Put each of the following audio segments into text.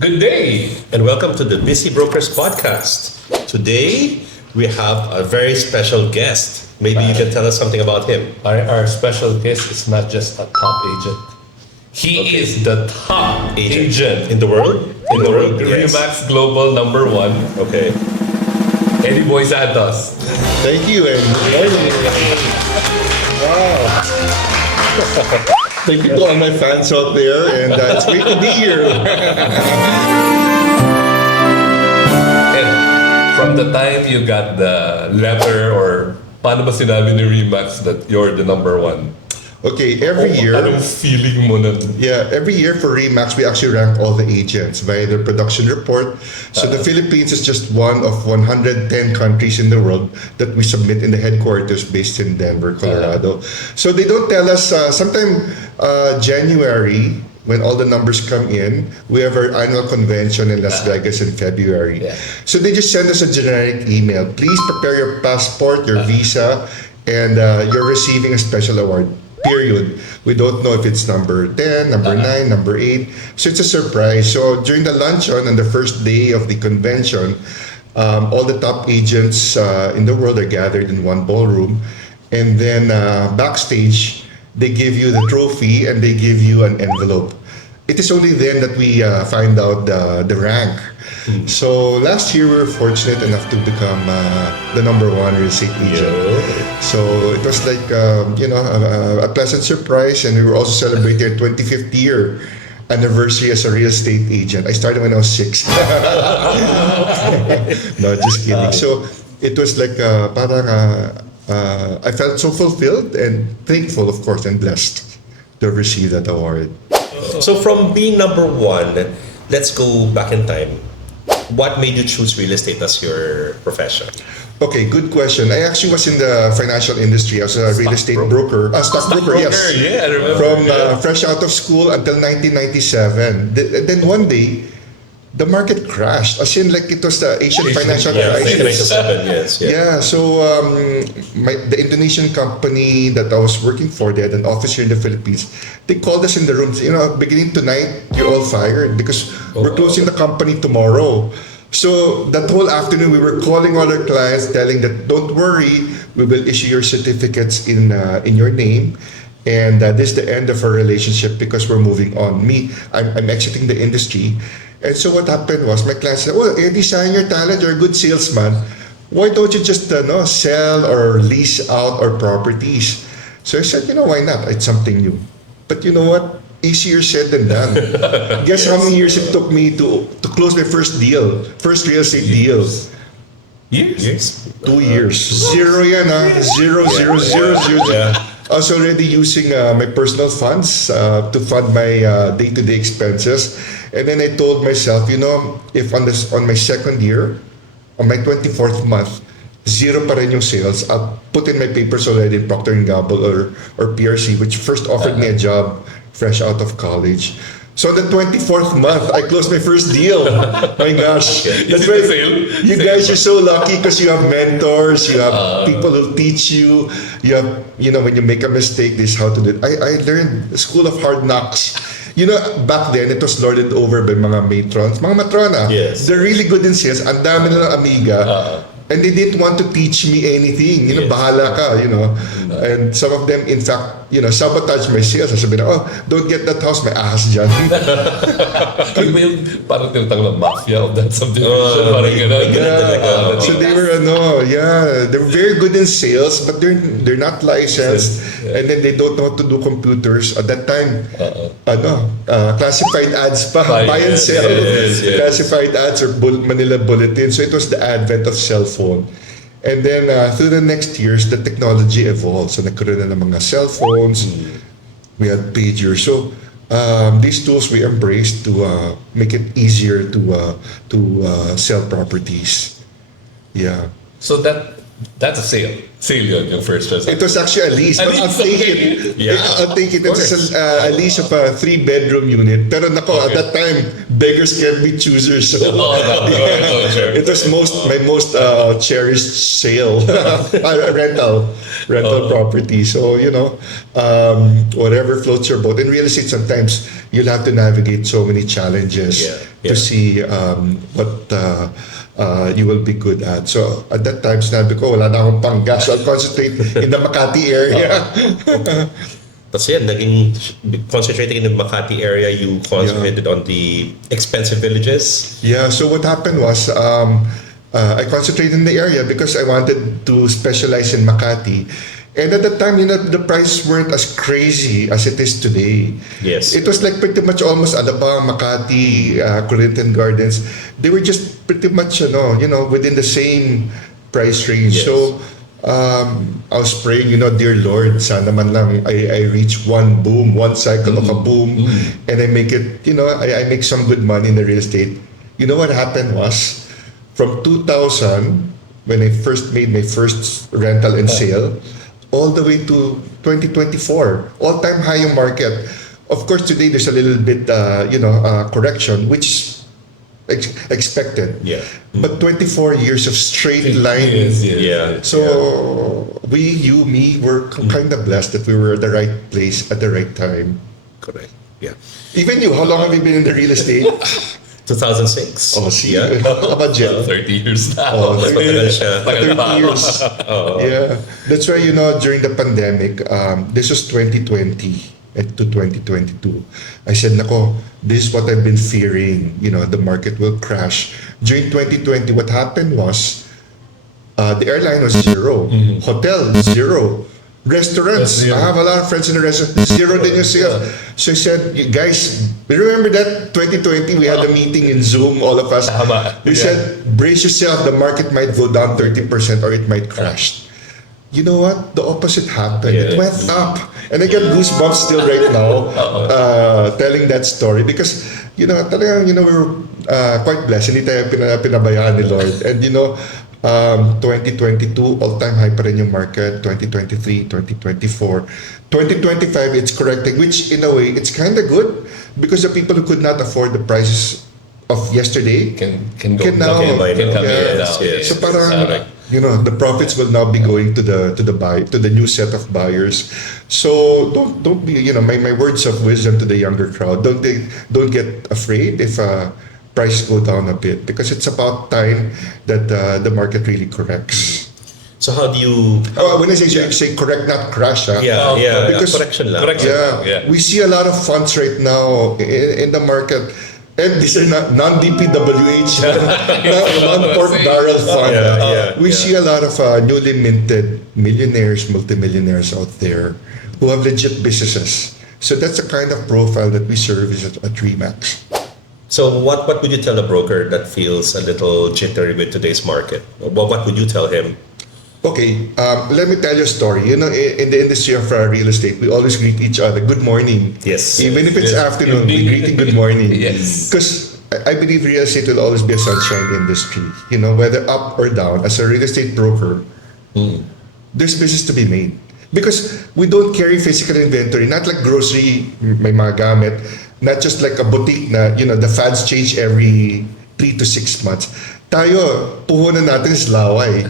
Good day! And welcome to the Busy Brokers Podcast. Today, we have a very special guest. Maybe you can tell us something about him. Our special guest is not just a top agent. He is the top agent In the world? in the world. Yes. REMAX Global #1, Okay. Eddie Boy Santos. Thank you, and wow. Thank you to all my fans out there, and it's great to be here. And from the time you got the letter or paano ba sinabi ni REMAX that you're the #1? Okay, every year, Anong feeling mo nun? every year for REMAX, we actually rank all the agents via their production report. So the Philippines is just one of 110 countries in the world that we submit in the headquarters based in Denver, Colorado. So they don't tell us, sometime January, when all the numbers come in, we have our annual convention in Las Vegas in February. Yeah. So they just send us a generic email. Please prepare your passport, your visa, and you're receiving a special award. Period. We don't know if it's number 10, number 9, number 8. So it's a surprise. So during the luncheon on the first day of the convention, all the top agents in the world are gathered in one ballroom. And then backstage, they give you the trophy and they give you an envelope. It is only then that we find out the rank. So last year we were fortunate enough to become the #1 real estate agent. So it was like a pleasant surprise, and we were also celebrating our 25th year anniversary as a real estate agent. I started when I was 6. No, just kidding. So it was like I felt so fulfilled and thankful, of course, and blessed to receive that award. So from being #1, let's go back in time. What made you choose real estate as your profession? Okay, good question. I actually was in the financial industry as a real estate broker. Stockbroker, yes. Yeah, I remember. From fresh out of school until 1997. Then one day, the market crashed. As in, like it was the Asian financial crisis. 1997, yes. Yeah, so the Indonesian company that I was working for, they had an office here in the Philippines. They called us in the room, beginning tonight, you're all fired because we're closing the company tomorrow. So that whole afternoon, we were calling all our clients, telling that don't worry, we will issue your certificates in your name. And this is the end of our relationship because we're moving on. I'm exiting the industry. And so what happened was my client said, well, Eddie, sayang your talent, you're a good salesman. Why don't you just sell or lease out our properties? So I said, why not? It's something new. But you know what? Easier said than done. Guess how many years it took me to close my first real estate deal? Years? 2 years. Zero yan Zero. Yeah. I was already using my personal funds to fund my day-to-day expenses. And then I told myself, if on my second year, on my 24th month, zero pa rin yung sales, I'll put in my papers already in Procter & Gamble or PRC, which first offered me a job fresh out of college. So the 24th month, I closed my first deal. My gosh. That's why you guys are so lucky because you have mentors, you have people who teach you. You have, when you make a mistake, this is how to do it. I learned the school of hard knocks. Back then, it was lorded over by mga matrons, mga matrona. Yes. They're really good in sales. Ang dami nilang amiga. And they didn't want to teach me anything. Bahala ka, And some of them, in fact, sabotage my sales. Sabi na, don't get that house, may ahas dyan. Yung ba yung parang tinatawag na mafia of that subdivision? Parang gano'n. So they were, they're very good in sales, but they're not licensed. And then they don't know how to do computers. At that time, classified ads pa, buy and sell. Yes. Classified ads or Manila Bulletin. So it was the advent of cell phone. And then through the next years, the technology evolved. So nagkaroon na ng mga cell phones. We had pagers. So these tools we embraced to make it easier to sell properties. Yeah. So that's a sale. Sale yun, yung first transaction. It was actually a lease. But I'll take it. Yeah. I'll take it. It was a lease of a 3-bedroom unit. Pero at that time, beggars can't be choosers. So Sure. it was my most cherished sale. rental property. So, whatever floats your boat. In real estate, sometimes you'll have to navigate so many challenges Yeah. to see what you will be good at. So at that time, sinabi ko, wala na akong panggas. So I'll concentrate in the Makati area. Tapos yan, naging concentrating in the Makati area, you concentrated on the expensive villages. Yeah, so what happened was I concentrated in the area because I wanted to specialize in Makati. And at that time, the prices weren't as crazy as it is today. Yes. It was like pretty much almost Alabang, Makati, Corinthian Gardens. They were just pretty much, within the same price range. Yes. So I was praying, dear Lord, sana man lang I reach one boom, one cycle of a boom, and I make it, I make some good money in the real estate. You know what happened was, from 2000, when I first made my first rental and sale, all the way to 2024, all-time high yung market. Of course, today there's a little bit, correction, which expected. Yeah. But 24 years of straight line. Yes. Yeah. So me, were kind of blessed that we were at the right place at the right time. Correct. Yeah. Even you, how long have you been in the real estate? 2006. Oh, see. Yeah. How about Jen? 30 years na. Oh, Mas matagal siya. 30 years. Oo. Yeah. That's why, during the pandemic, this was 2020 to 2022. I said, nako, this is what I've been fearing. The market will crash. During 2020, what happened was, the airline was zero. Hotel, zero. Restaurants, Zero. I have a lot of friends in the restaurant, zero din yung sales. So I said, "You guys, remember that 2020, we had a meeting in Zoom, all of us. Tama. We Yeah. said, brace yourself, the market might go down 30% or it might crash. You know what? The opposite happened. It Yes. went up. And I get goosebumps still right now telling that story because, talagang, we were quite blessed. Hindi tayo pinabayaan ni Lord. And, 2022, all-time high pa rin yung market. 2023, 2024. 2025, it's correcting, which in a way, it's kind of good because the people who could not afford the prices of yesterday Can go Can now- can buy come now. in Yes, now. yes. So parang, Correct. the profits will now be going to the new set of buyers. So don't be, my words of wisdom to the younger crowd. Don't get afraid if prices go down a bit because it's about time that the market really corrects. So how do you... When I say correct, not crash. Yeah, yeah. Because- Correction lang. Correction. Yeah, Yeah. we see a lot of funds right now in the market. And these are not non-DPWH, non-pork barrel fund. We see a lot of newly minted millionaires, multimillionaires out there who have legit businesses. So that's the kind of profile that we service at REMAX. So what would you tell a broker that feels a little jittery with today's market? What would you tell him? Okay, let me tell you a story. In the industry of real estate, we always greet each other. Good morning. Yes. Even if it's Yes. afternoon, we greeting good morning. Yes. Because I believe real estate will always be a sunshine industry. Whether up or down, as a real estate broker, there's business to be made. Because we don't carry physical inventory, not like grocery, may mga gamit, not just like a boutique na, the fads change every 3 to 6 months. Tayo, puhunan natin is laway.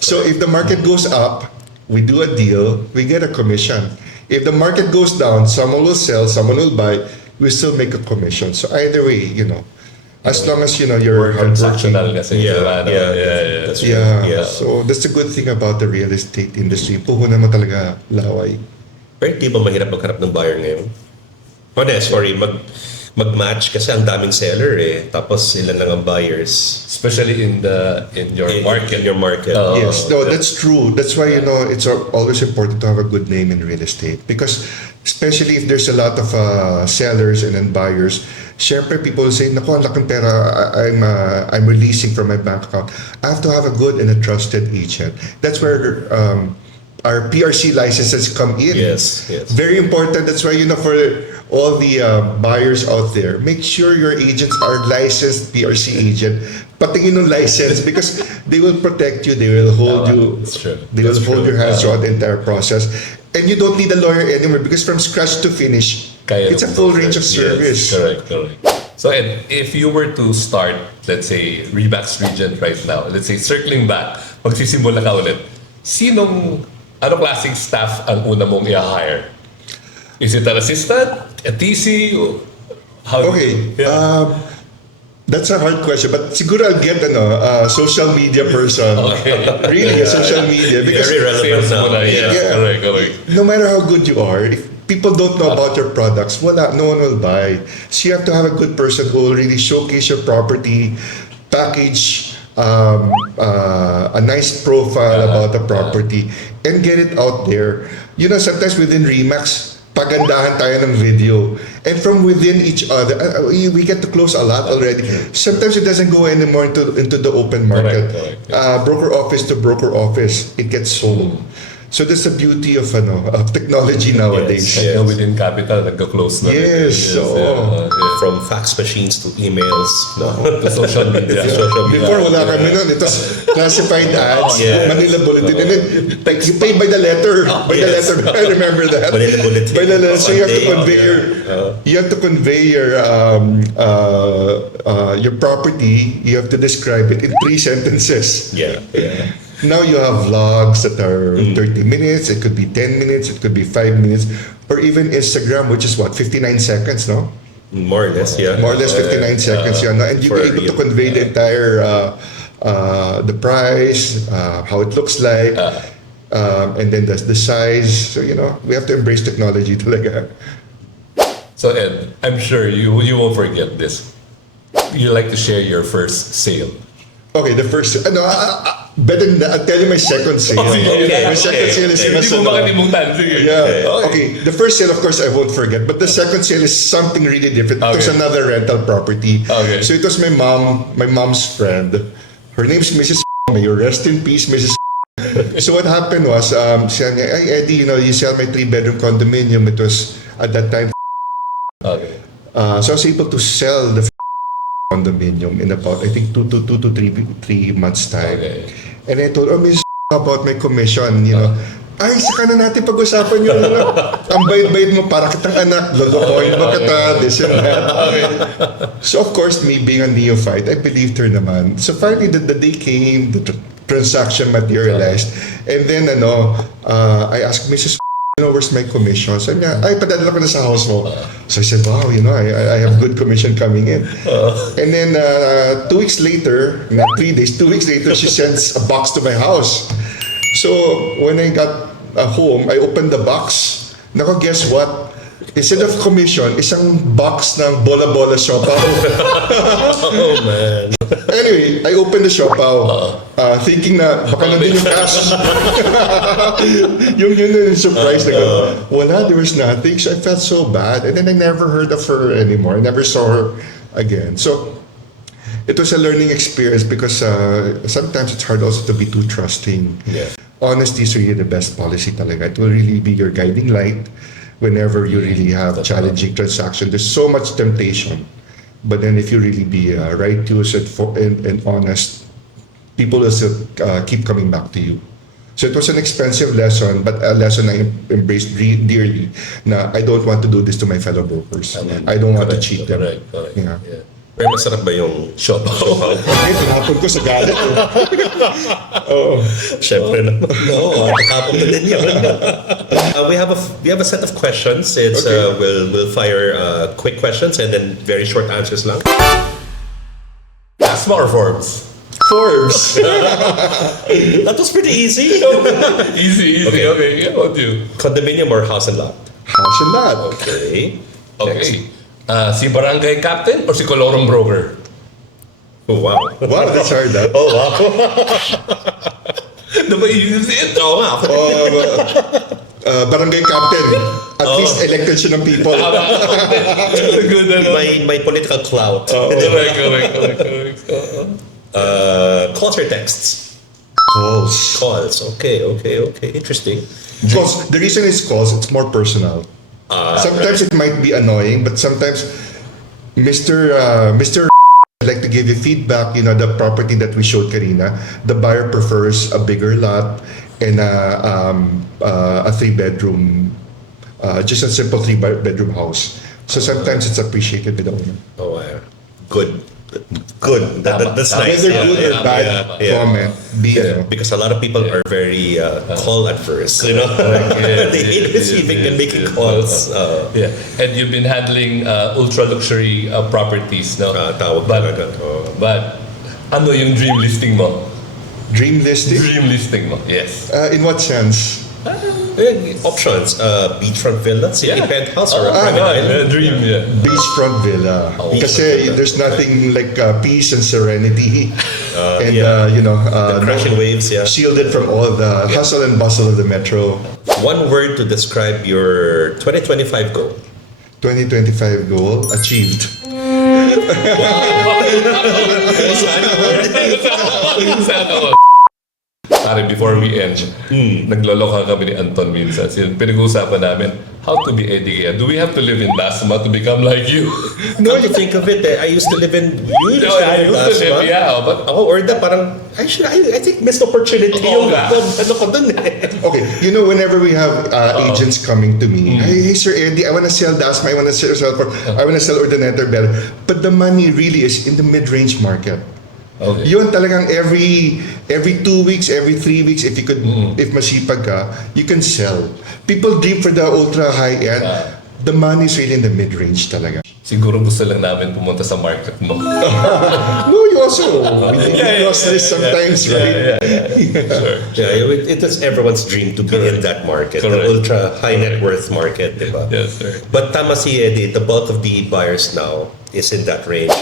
So if the market goes up, we do a deal, we get a commission. If the market goes down, someone will sell, someone will buy, we still make a commission. So either way, as long as you're hardworking. Transactional kasi. Yeah, diba? No? yeah. That's true. Yeah. Yeah. So that's the good thing about the real estate industry. Puhunan mo talaga laway. Pero di ba mahirap magharap ng buyer ngayon? Sorry, mag-match kasi ang daming seller Tapos ilan lang ang buyers. Especially in your market. In your market. Yes, no, that's true. That's why, it's always important to have a good name in real estate. Because especially if there's a lot of sellers and then buyers, syempre people will say, naku, ang laking pera I'm releasing from my bank account. I have to have a good and a trusted agent. That's where our PRC licenses come in. Yes. Very important. That's why, for all the buyers out there, make sure your agents are licensed PRC agent. Patingin ng license because they will protect you. They will hold you. That's true. They will That's hold true. your hands throughout the entire process. And you don't need a lawyer anymore because from scratch to finish, Kaya it's a ng full broker. range of service. Yes, correct. So, Ed, if you were to start, let's say, REMAX region right now, let's say, circling back, magsisimula ka ulit, ano klaseng staff ang una mong i-hire? Is it an assistant, a TC, How do Okay. you- yeah. That's a hard question, but siguro I'll get social media person. Okay. Really, a social media because Very relevant Sales now. muna, yes. Yeah. Correct. no matter how good you are, if people don't know about your products, no one will buy. So you have to have a good person who will really showcase your property, package a nice profile about the property, and get it out there. Sometimes within REMAX, pagandahan tayo ng video. And from within each other, we get to close a lot already. Sometimes it doesn't go anymore into the open market. Correct. Broker office to broker office, it gets sold. So that's the beauty of technology nowadays. Yes. Within Capital, nagka-close na. Yes, oo. Yeah. From fax machines to emails. No. To social media. Social media. Before, wala kami nun. It was classified ads, yes. Manila Bulletin. And then, you pay by the letter. By the yes. letter. I remember that. Manila Bulletin. By the letter. So you have to convey your property. You have to describe it in 3 sentences. Yeah. Now you have vlogs that are 30 minutes. It could be 10 minutes. It could be 5 minutes. Or even Instagram, which is 59 seconds, no? More or less, yeah. More or less 59 seconds, no? And you're for a able to reel. convey the entire the price, how it looks like, and then the size. So we have to embrace technology talaga. So Ed, I'm sure you won't forget this. You like to share your first sale. Okay, the first better than that, I'll tell you my second sale. Okay, My second sale is Hindi mo makalimutan. Sige. Yeah. Okay. Okay. The first sale, of course, I won't forget. But the second sale is something really different. It was Okay. another rental property. Okay. So it was my mom's friend. Her name's Mrs. May you rest in peace, Mrs. So what happened was, sabi niya, "Ay, Eddie, you sell my 3-bedroom condominium." It was at that time. Okay. So I was able to sell the condominium in about, I think, 2 to 3 months time. Okay. And I told her, Miss, about my commission, Ay, saka na natin pag-usapan yung ang bayad-bayad mo para kitang anak, lolokohin mo kita, this and that. So of course, me being a neophyte, I believed her naman. So finally, the day came, the transaction materialized, and then I asked Mrs. Where's my commission? Sabi niya, ay, padadala ko na sa house mo. So I said, wow, I have good commission coming in. And then 2 weeks later, not 3 days, 2 weeks later, she sends a box to my house. So when I got home, I opened the box. Nako, guess what? Instead of commission, isang box ng bola-bola siopao. Oh, man. Anyway, I opened the siopao, thinking na baka nandun yung cash. yung surprise na gano'n. Wala, there was nothing. So I felt so bad. And then I never heard of her anymore. I never saw her again. So it was a learning experience because sometimes it's hard also to be too trusting. Yeah. Honesty is really the best policy talaga. It will really be your guiding light whenever you really have challenging transaction. There's so much temptation. But then if you really be righteous and honest, people will still keep coming back to you. So it was an expensive lesson, but a lesson I embraced dearly. Na I don't want to do this to my fellow brokers. I don't want to cheat them. Correct. Yeah. Pero masarap ba yung Siopao. Eh, tinapon ko sa galit. Oo. Siyempre naman. No, nakapon na din yun. We have a set of questions. It's Okay. we'll fire quick questions and then very short answers lang. Smart forms. Forbes. That was pretty easy. Easy. Okay. How about you? Condominium or house and lot? House and lot. Okay. Okay. Si barangay captain or si kolorong broker? Oh, wow. Wow, that's hard. Oh, wow. Napaisip si ito. Oo nga. Barangay captain. At least elected siya ng people. Good ano. My political clout. Correct. Calls or texts? Calls. Calls. Okay. Interesting. Calls. The reason it's calls, it's more personal. Sometimes it might be annoying, but sometimes Mr. I'd like to give you feedback. The property that we showed Karina, the buyer prefers a bigger lot and a 3-bedroom, just a simple 3-bedroom house. So sometimes it's appreciated by the owner. Oh, good good. That's nice. Whether good or bad comment, Because a lot of people are very call adverse. You know, they hate receiving and making calls. Yeah, and you've been handling ultra luxury properties, no? Tawag talaga. But ano yung dream listing mo? Dream listing? Dream listing mo, yes. In what sense? Options, beachfront villa, city penthouse, or a Oh, private island. dream, yeah. Beachfront villa. Kasi there's nothing like peace and serenity. And, The crashing waves, shielded from all the hustle and bustle of the metro. One word to describe your 2025 goal. 2025 goal achieved. Pare, before we end, nagloloka kami ni Anton minsan. Pinag-uusapan namin, how to be Eddie Gea. Do we have to live in Dasma to become like you? No, you think of it, I used to live in I used to live, yeah. But ako, Orda, parang, I think missed opportunity yung ano ko dun eh. Okay, whenever we have agents coming to me, hey, Sir Eddie, I want to sell Dasma, I want to sell I want to sell Ordinator Bell. But the money really is in the mid-range market. okay. Yun talagang every 2 weeks, every 3 weeks, if you could, if masipag ka, you can sell. People dream for the ultra high end. The money is really in the mid-range talaga. Siguro gusto lang namin pumunta sa market mo. No, you also. We cross this sometimes, right? Sure. Yeah, it is everyone's dream to be in that market, Correct. the ultra high net worth market, di ba? Yes, sir. But tama si Eddie, the bulk of the buyers now is in that range.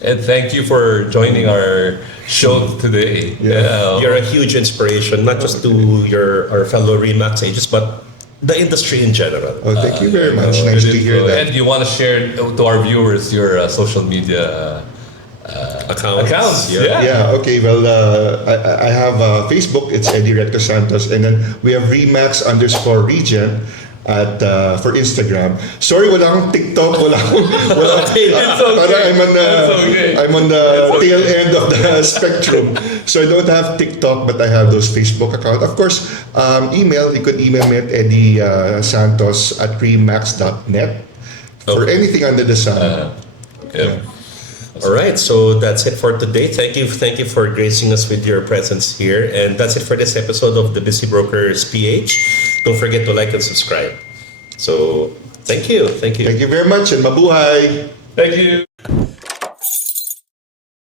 And thank you for joining our show today. You're a huge inspiration, not just to our fellow REMAX agents, but the industry in general. Oh, thank you very much. Nice to hear that. And you want to share to our viewers your social media accounts? Yeah, okay. Well, I have Facebook. It's Eddie Santos. And then we have REMAX_region at for Instagram. Sorry, wala akong TikTok, wala akong It's okay. Parang okay. I'm on the tail end of the spectrum. So I don't have TikTok, but I have those Facebook account. Of course, email, you could email me at Eddie Santos at remax.net for anything under the sun. Okay. All right, so that's it for today. Thank you for gracing us with your presence here, and that's it for this episode of the Busy Brokers PH. Don't forget to like and subscribe. So, thank you. Thank you very much and mabuhay! Thank you.